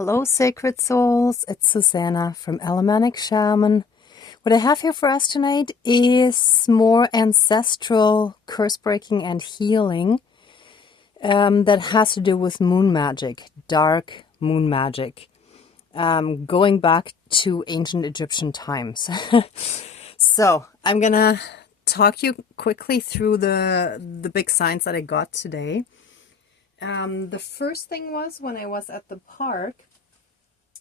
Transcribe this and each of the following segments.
Hello, sacred souls. It's Susanna from Alamanic Shaman. What I have here for us tonight is more ancestral curse breaking and healing that has to do with moon magic, dark moon magic, going back to ancient Egyptian times. So I'm gonna talk you quickly through the big signs that I got today. The first thing was when I was at the park,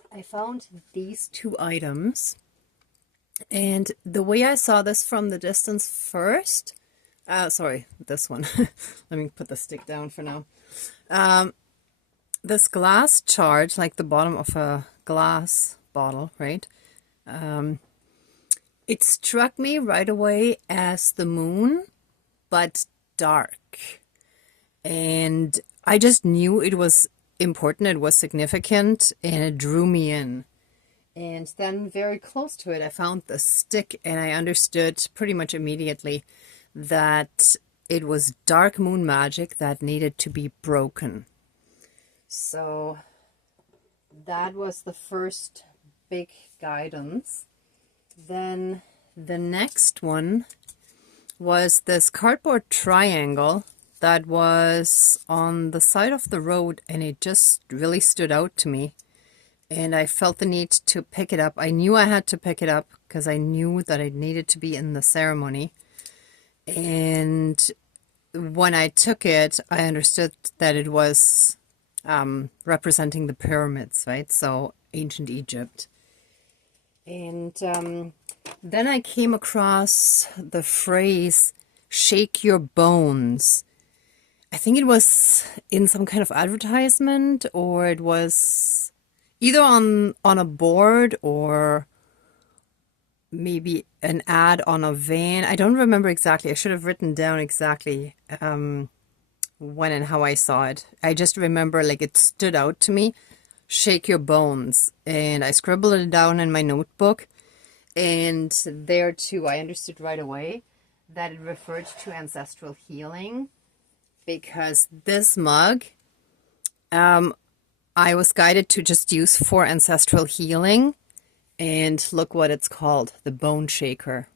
I found these two items, and the way I saw this from the distance first, sorry, this one, let me put the stick down for now. This glass charge, like the bottom of a glass bottle, right? It struck me right away as the moon, but dark. And I just knew it was important, it was significant, and it drew me in. And then very close to it, I found the stick, and I understood pretty much immediately that it was dark moon magic that needed to be broken. So that was the first big guidance. Then the next one was this cardboard triangle that was on the side of the road, and it just really stood out to me, and I felt the need to pick it up. I knew I had to pick it up because I knew that it needed to be in the ceremony. And when I took it, I understood that it was representing the pyramids, right? So ancient Egypt. And then I came across the phrase "shake your bones." I think it was in some kind of advertisement, or it was either on a board or maybe an ad on a van. I don't remember exactly. I should have written down exactly when and how I saw it. I just remember like it stood out to me. Shake your bones. And I scribbled it down in my notebook. And there too, I understood right away that it referred to ancestral healing. Because this mug, I was guided to just use for ancestral healing, and look what it's called, the bone shaker.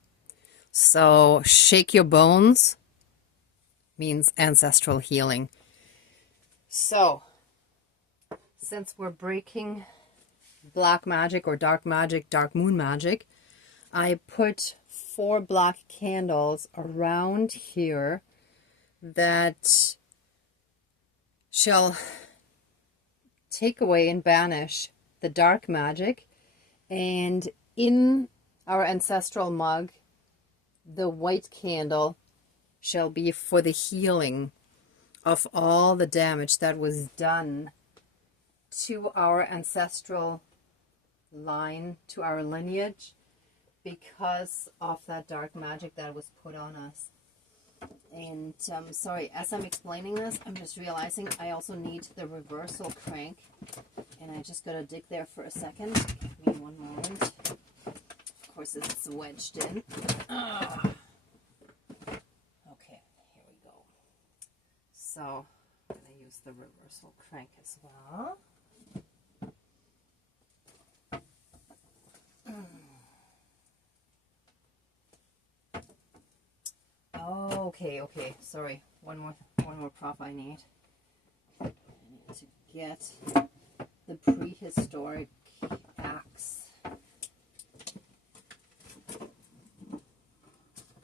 So shake your bones means ancestral healing. So since we're breaking black magic or dark moon magic, I put 4 black candles around here that shall take away and banish the dark magic. And in our ancestral mug, the white candle shall be for the healing of all the damage that was done to our ancestral line, to our lineage, because of that dark magic that was put on us. And sorry, as I'm explaining this, I'm just realizing I also need the reversal crank, and I just gotta dig there for a second. Give me one moment. Of course, it's wedged in. Okay, here we go. So I'm gonna use the reversal crank as well. Okay, sorry, one more prop I need to get the prehistoric axe.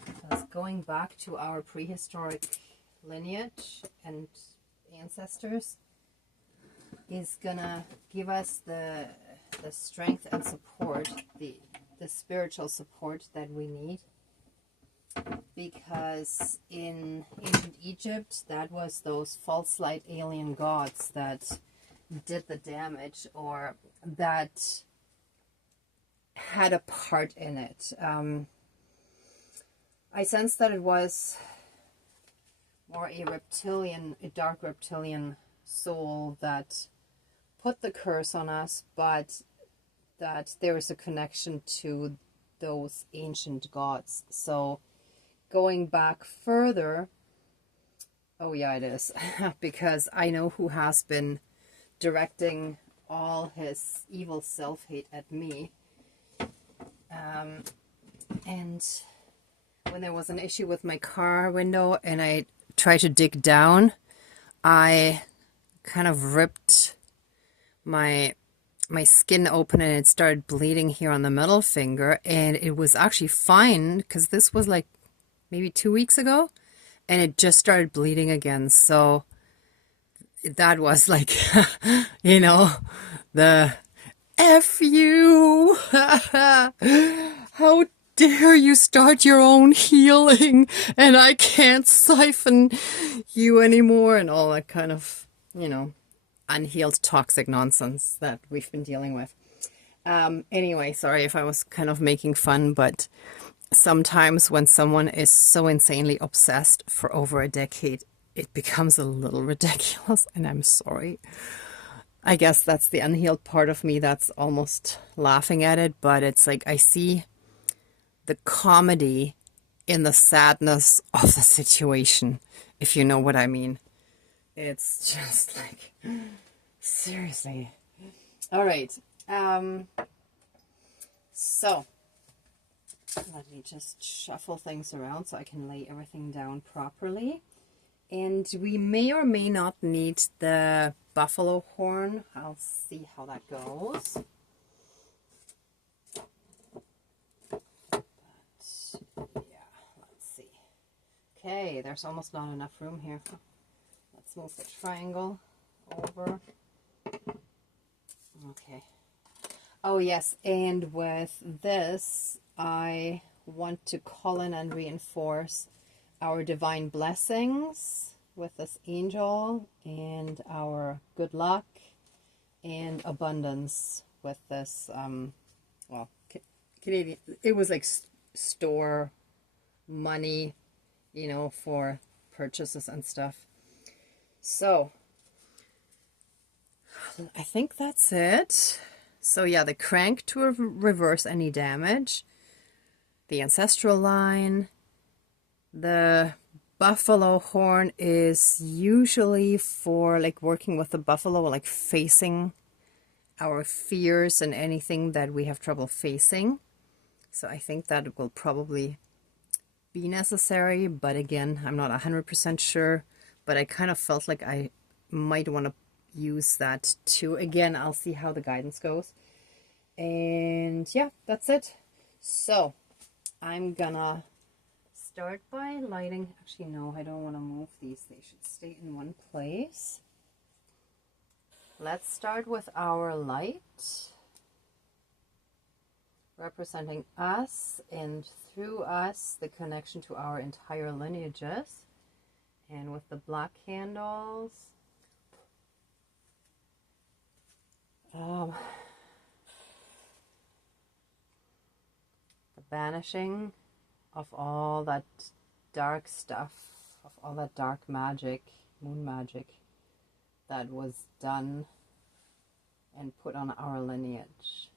Because going back to our prehistoric lineage and ancestors is gonna give us the strength and support, the spiritual support that we need. Because in ancient Egypt, that was those false light alien gods that did the damage, or that had a part in it. I sensed that it was more a dark reptilian soul that put the curse on us, but that there is a connection to those ancient gods. So going back further, oh yeah, it is, because I know who has been directing all his evil self-hate at me. And when there was an issue with my car window and I tried to dig down, I kind of ripped my skin open and it started bleeding here on the middle finger, and it was actually fine because this was like maybe 2 weeks ago, and it just started bleeding again. So that was like, you know, the F you. How dare you start your own healing and I can't siphon you anymore, and all that kind of, you know, unhealed toxic nonsense that we've been dealing with. Anyway, sorry if I was kind of making fun, but sometimes when someone is so insanely obsessed for over a decade, it becomes a little ridiculous, and I'm sorry. I guess that's the unhealed part of me that's almost laughing at it, but it's like I see the comedy in the sadness of the situation, if you know what I mean. It's just like, seriously. All right. So let me just shuffle things around so I can lay everything down properly. And we may or may not need the buffalo horn. I'll see how that goes. But yeah, let's see. Okay, there's almost not enough room here. Let's move the triangle over. Okay. Oh yes, and with this, I want to call in and reinforce our divine blessings with this angel, and our good luck and abundance with this, well, Canadian, it was like store money, you know, for purchases and stuff. So I think that's it. So yeah, the crank to reverse any damage, the ancestral line, the buffalo horn is usually for like working with the buffalo, like facing our fears and anything that we have trouble facing. So I think that will probably be necessary, but again, I'm not 100% sure, but I kind of felt like I might want to use that too. Again, I'll see how the guidance goes. And yeah, that's it. So I'm gonna start by lighting. Actually, no, I don't want to move these. They should stay in one place. Let's start with our light, representing us, and through us, the connection to our entire lineages. And with the black candles, the banishing of all that dark stuff, of all that dark magic, moon magic, that was done and put on our lineage.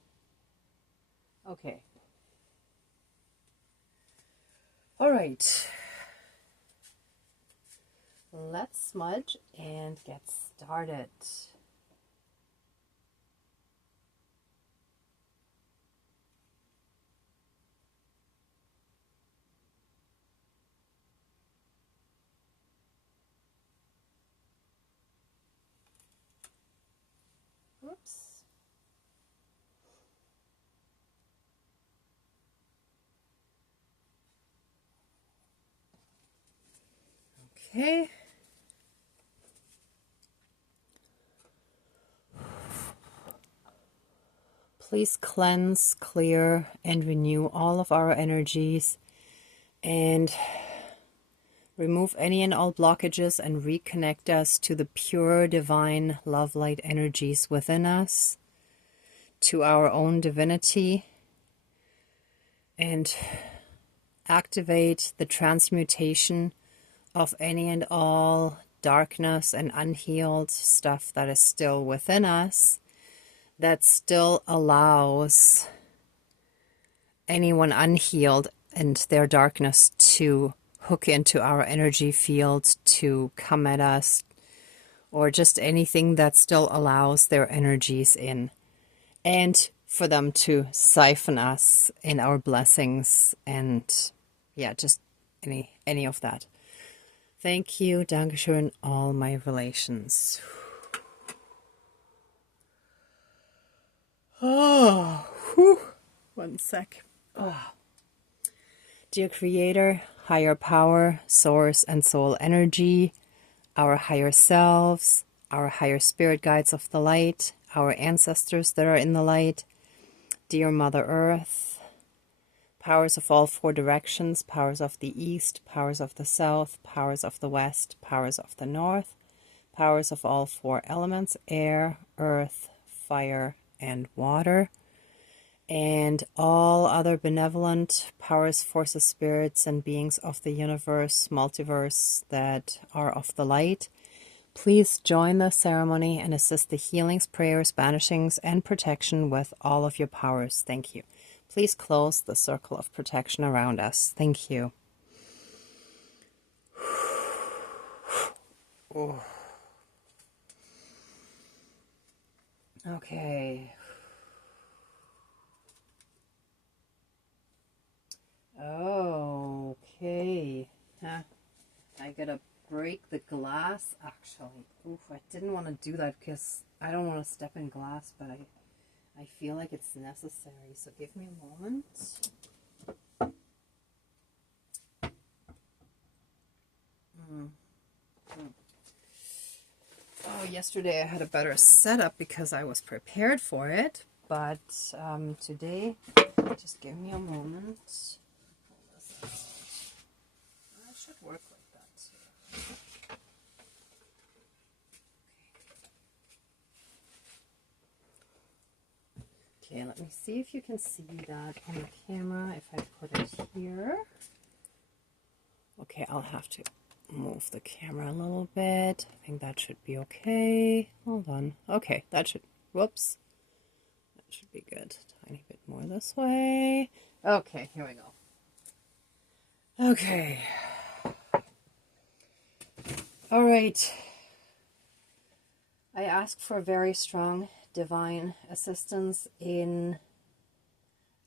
Okay. All right. Let's smudge and get started. Oops. Okay. Please cleanse, clear, and renew all of our energies, and remove any and all blockages and reconnect us to the pure divine love light energies within us, to our own divinity, and activate the transmutation of any and all darkness and unhealed stuff that is still within us, that still allows anyone unhealed and their darkness to hook into our energy field, to come at us or just anything that still allows their energies in, and for them to siphon us in our blessings, and yeah, just any of that. Thank you, Dankeschön, all my relations. Oh, whew. 1 sec. Oh. Dear Creator, higher power, source and soul energy, our higher selves, our higher spirit guides of the light, our ancestors that are in the light, dear Mother Earth, powers of all 4 directions, powers of the east, powers of the south, powers of the west, powers of the north, powers of all 4 elements, air, earth, fire, and water, and all other benevolent powers, forces, spirits, and beings of the universe, multiverse that are of the light. Please join the ceremony and assist the healings, prayers, banishings, and protection with all of your powers. Thank you. Please close the circle of protection around us. Thank you. Oh. Okay. Okay. Huh. I gotta break the glass, actually. Oof, I didn't want to do that because I don't want to step in glass, but I feel like it's necessary. So give me a moment. Oh, yesterday I had a better setup because I was prepared for it. But today, just give me a moment. I should work like that too. Okay, let me see if you can see that on the camera if I put it here. Okay, I'll have to move the camera a little bit. I think that should be okay. Hold on. Okay, that should, whoops. That should be good. Tiny bit more this way. Okay, here we go. Okay. All right. I ask for very strong divine assistance in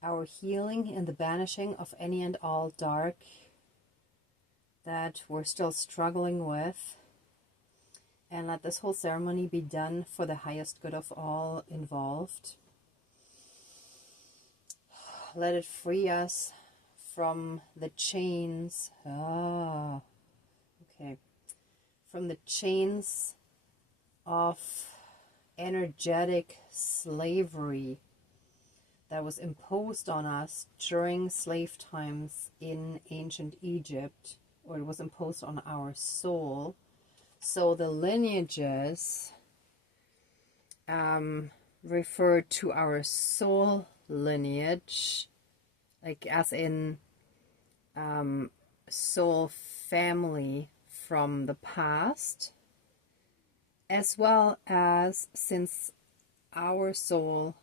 our healing, in the banishing of any and all dark that we're still struggling with, and let this whole ceremony be done for the highest good of all involved. Let it free us from the chains. From the chains of energetic slavery that was imposed on us during slave times in ancient Egypt, or it was imposed on our soul. So the lineages refer to our soul lineage, like as in soul family from the past, as well as since our soul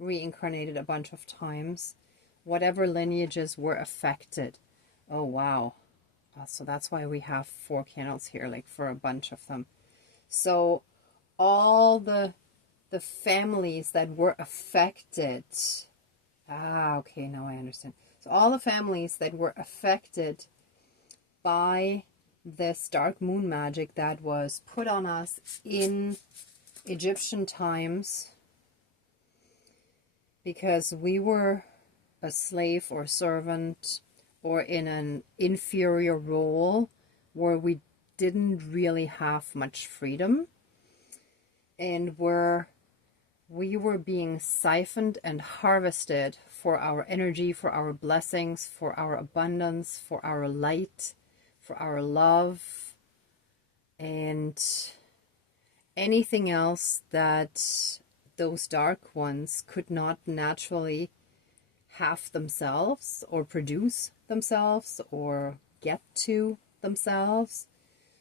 reincarnated a bunch of times, whatever lineages were affected. Oh wow. So that's why we have 4 candles here, like for a bunch of them. So all the families that were affected. Okay, now I understand. So all the families that were affected by this dark moon magic that was put on us in Egyptian times, because we were a slave or servant or in an inferior role where we didn't really have much freedom, and where we were being siphoned and harvested for our energy, for our blessings, for our abundance, for our light, for our love, and anything else that those dark ones could not naturally have themselves or produce themselves or get to themselves.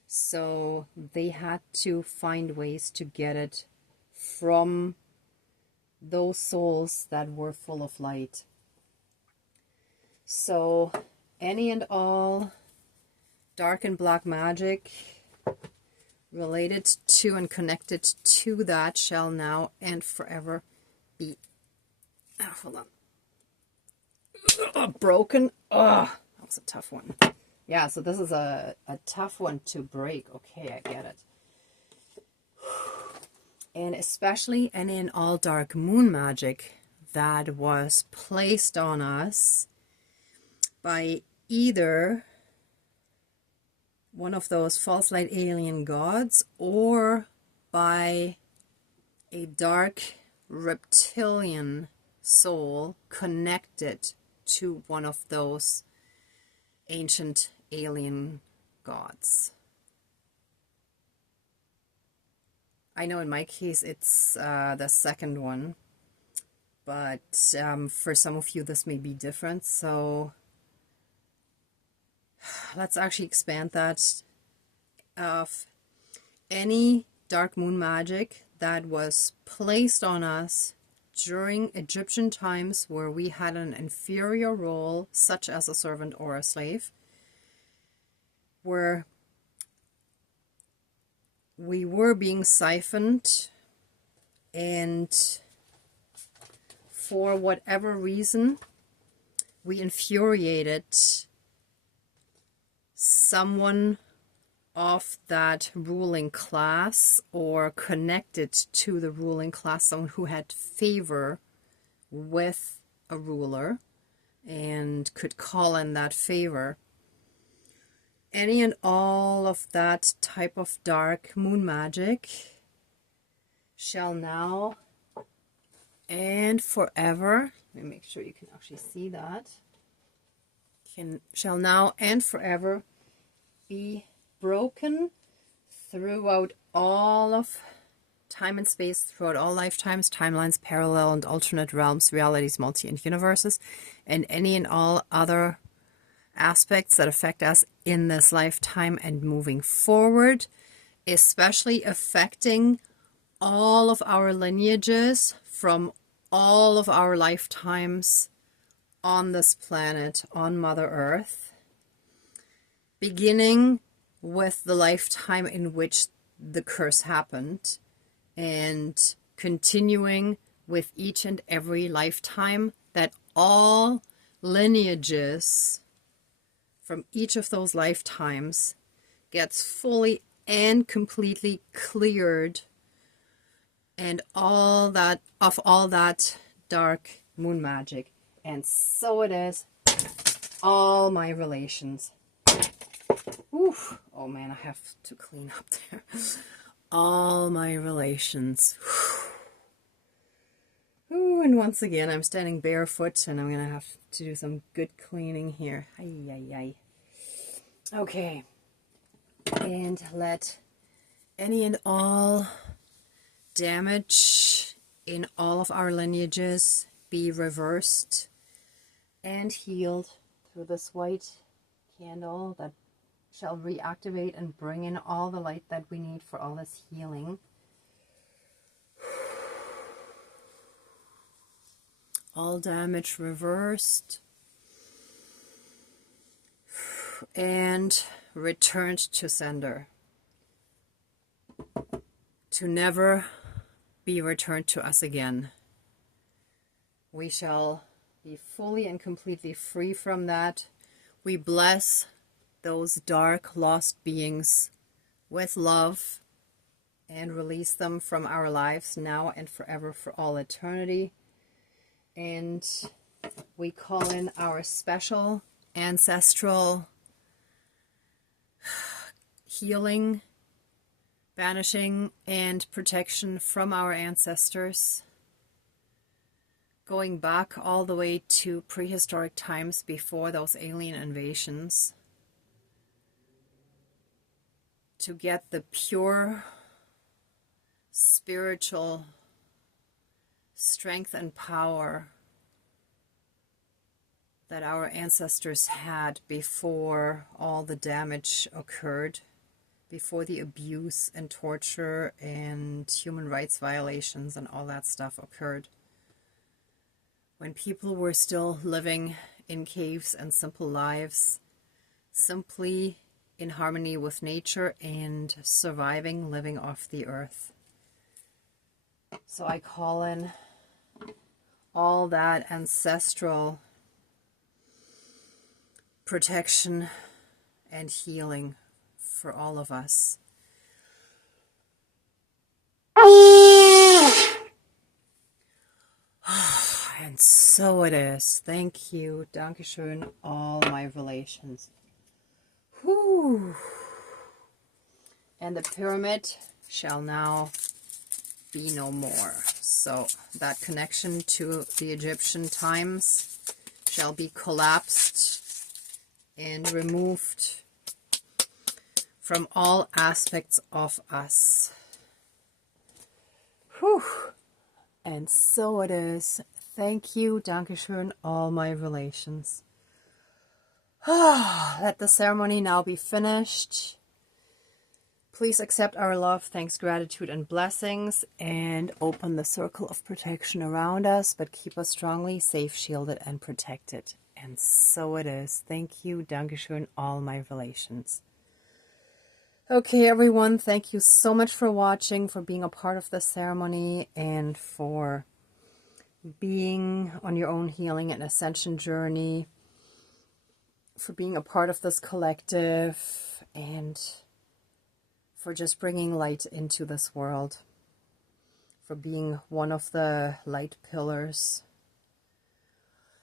So they had to find ways to get it from those souls that were full of light. So any and all dark and black magic related to and connected to that shall now and forever be, hold on, broken. Oh, that was a tough one. Yeah, so this is a tough one to break. Okay, I get it. And especially and in all dark moon magic that was placed on us by either one of those false light alien gods or by a dark reptilian soul connected to one of those ancient alien gods. I know in my case it's the second one, but for some of you this may be different, so let's actually expand that. Of any dark moon magic that was placed on us during Egyptian times where we had an inferior role, such as a servant or a slave, where we were being siphoned, and for whatever reason we infuriated someone of that ruling class or connected to the ruling class, someone who had favor with a ruler and could call in that favor. Any and all of that type of dark moon magic shall now and forever, let me make sure you can actually see that, shall now and forever be broken throughout all of time and space, throughout all lifetimes, timelines, parallel and alternate realms, realities, multi and universes, and any and all other aspects that affect us in this lifetime and moving forward, especially affecting all of our lineages from all of our lifetimes on this planet, on Mother Earth, beginning with the lifetime in which the curse happened and continuing with each and every lifetime, that all lineages from each of those lifetimes gets fully and completely cleared, and all that dark moon magic. And so it is all my relations. Oof. Oh man, I have to clean up there. All my relations. Ooh, and once again, I'm standing barefoot, and I'm going to have to do some good cleaning here. Ay, ay, ay. Okay. And let any and all damage in all of our lineages be reversed and healed through this white candle that shall reactivate and bring in all the light that we need for all this healing. All damage reversed and returned to sender, to never be returned to us again. We shall be fully and completely free from that. We bless those dark lost beings with love and release them from our lives now and forever, for all eternity. And we call in our special ancestral healing, banishing, and protection from our ancestors, going back all the way to prehistoric times before those alien invasions, to get the pure spiritual strength and power that our ancestors had before all the damage occurred, before the abuse and torture and human rights violations and all that stuff occurred. When people were still living in caves and simple lives, simply in harmony with nature and surviving, living off the earth. So I call in all that ancestral protection and healing for all of us. And so it is. Thank you. Dankeschön, all my relations. Whew. And the pyramid shall now be no more. So that connection to the Egyptian times shall be collapsed and removed from all aspects of us. Whew. And so it is. Thank you, Dankeschön, all my relations. Let the ceremony now be finished. Please accept our love, thanks, gratitude, and blessings, and open the circle of protection around us, but keep us strongly safe, shielded, and protected. And so it is. Thank you, Dankeschön, all my relations. Okay, everyone, thank you so much for watching, for being a part of the ceremony, and for being on your own healing and ascension journey, for being a part of this collective, and for just bringing light into this world, for being one of the light pillars.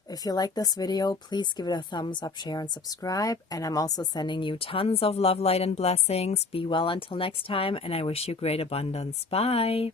If you like this video, please give it a thumbs up, share, and subscribe. And I'm also sending you tons of love, light, and blessings. Be well until next time, and I wish you great abundance. Bye.